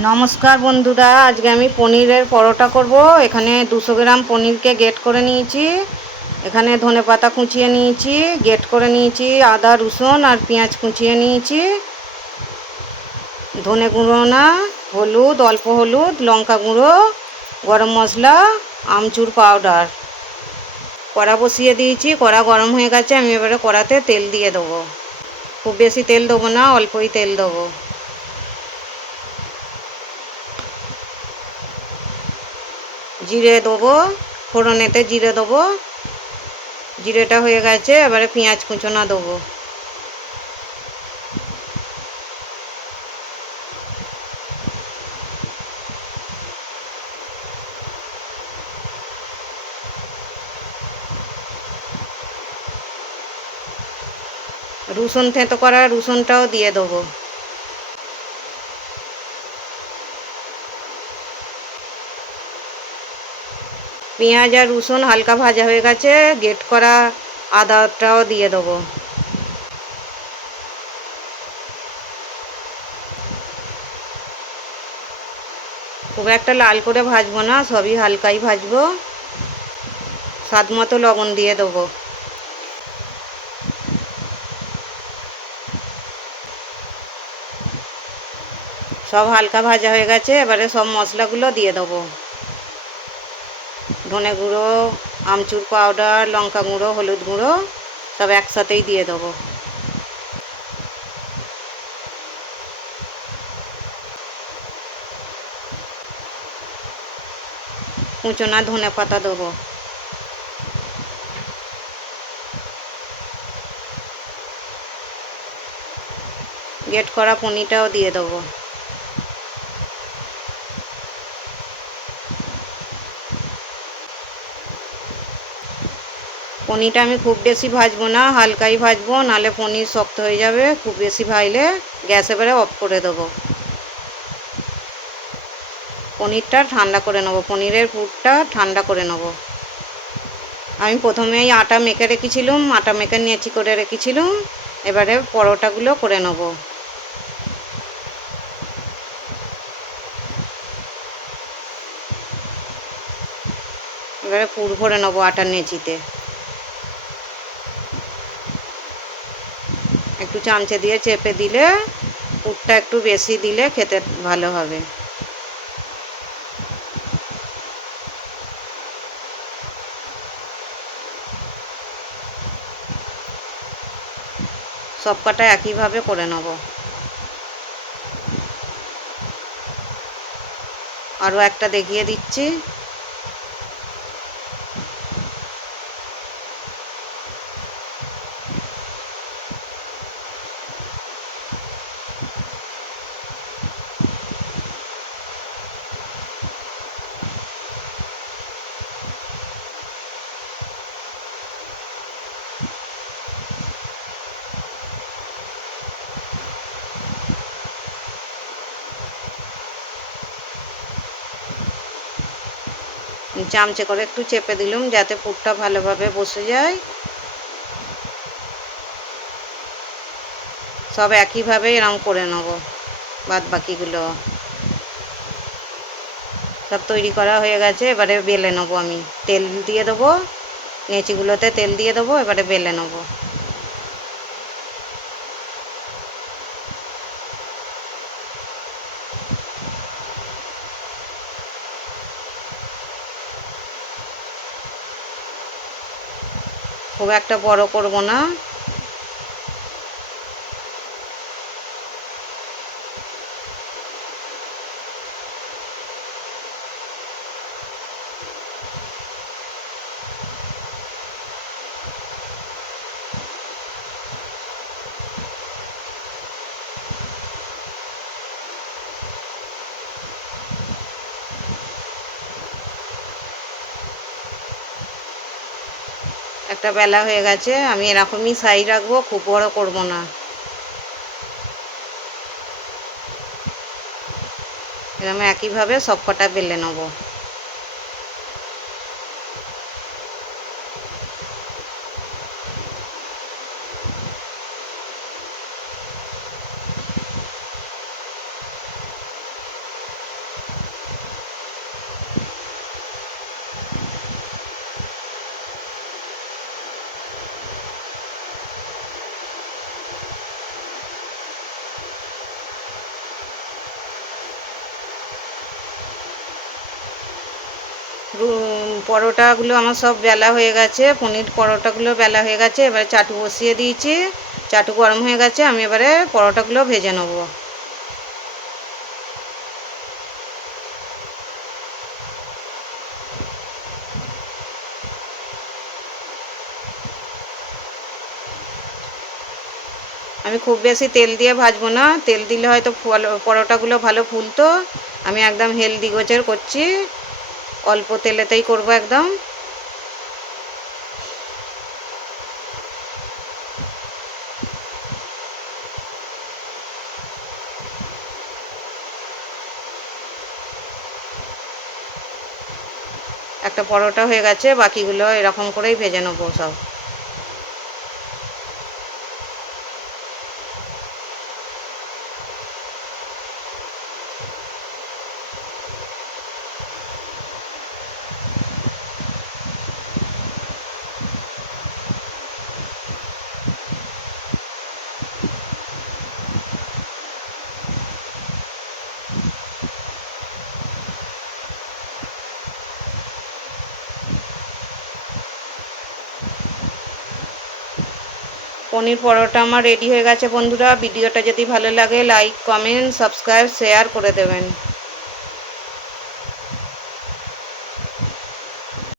নমস্কার বন্ধুরা, আজকে আমি পনিরের পরোটা করব। এখানে 200 গ্রাম পনিরকে গ্রেট করে নিয়েছি। এখানে ধনেপাতা কুচিয়ে নিয়েছি, গ্রেট করে নিয়েছি। আদা রসুন আর পেঁয়াজ কুচিয়ে নিয়েছি। ধনে গুঁড়ো না, হলুদ, অল্প হলুদ, লঙ্কা গুঁড়ো, গরম মশলা, আমচুর পাউডার। কড়া বসিয়ে দিয়েছি, কড়া গরম হয়ে গেছে। আমি এবারে কড়াতে তেল দিয়ে দেবো। খুব বেশি তেল দেবো না, অল্পই তেল দেবো। জিরে দেবো, ফোড়নেতে জিরে দেবো। জিরেটা হয়ে গেছে, এবারে পেঁয়াজ কুচোনা দেবো। রসুন থেঁতো করা রসুনটাও দিয়ে দেবো। পেঁয়াজ আর রসুন হালকা ভাজা হয়ে গেছে, গ্রেট করা আদাটাও দিয়ে দেবো। খুব একটা লাল করে ভাজবো না, সবই হালকাই ভাজবো। স্বাদ মতো লবণ দিয়ে দেবো। সব হালকা ভাজা হয়ে গেছে, এবারে সব মশলাগুলো দিয়ে দেবো। ধনে গুঁড়ো, আমচুর পাউডার, লঙ্কা গুঁড়ো, হলুদ গুঁড়ো সব একসাথেই দিয়ে দেবো। কুচোনা ধনে পাতা দেবো। গ্রেট করা পনিরটাও দিয়ে দেবো। পনিরটা আমি খুব বেশি ভাজবো না, হালকাই ভাজবো, নাহলে পনির শক্ত হয়ে যাবে। খুব বেশি ভাজলে গ্যাস এবারে অফ করে দেবো। পনিরটা ঠান্ডা করে নেবো, পনিরের পুরটা ঠান্ডা করে নেবো। আমি প্রথমেই আটা মেখে রেখেছিলাম, আটা মেখে নেচি করে রেখেছিলাম। এবারে পরোটাগুলো করে নেবো। এবারে পুর ভরে নেবো আটার নেচিতে। একটু চামচে দিয়ে চেপে দিলে, পুরটা একটু বেশি দিলে খেতে ভালো হবে। সব কটা একইভাবে করে নেব। আরও একটা দেখিয়ে দিচ্ছি। চামচে করে একটু চেপে দিলাম যাতে পুরটা ভালোভাবে বসে যায়। সব একইভাবে এরকম করে নেব। বাদ বাকিগুলো সব তৈরি করা হয়ে গেছে, এবারে বেলে নেবো। আমি তেল দিয়ে দেবো, নেচিগুলোতে তেল দিয়ে দেবো, এবারে বেলে নেবো। খুব একটা বড় করব না। একটা বেলা হয়ে গেছে, আমি এরকমই সাইজ রাখবো, খুব বড় করব না। এরকম একইভাবে সব কটা বেলে নেব। পরোটাগুলো আমার সব বেলা হয়ে গেছে, পনির পরোটাগুলো বেলা হয়ে গেছে। এবারে চাটু বসিয়ে দিয়েছি, চাটু গরম হয়ে গেছে, আমি এবারে পরোটাগুলো ভেজে নেব। আমি খুব বেশি তেল দিয়ে ভাজবো না, তেল দিলে হয়তো পরোটাগুলো ভালো ফুলতো। আমি একদম হেলদি গোছের করছি, অল্প তেলেতেই করব একদম। একটা পরোটা হয়ে গেছে, বাকিগুলো এরকম করেই ভেজে নেবো সব। পনির পরোটা আমার রেডি হয়ে গেছে বন্ধুরা। ভিডিওটা যদি ভালো লাগে লাইক, কমেন্ট, সাবস্ক্রাইব, শেয়ার করে দেবেন।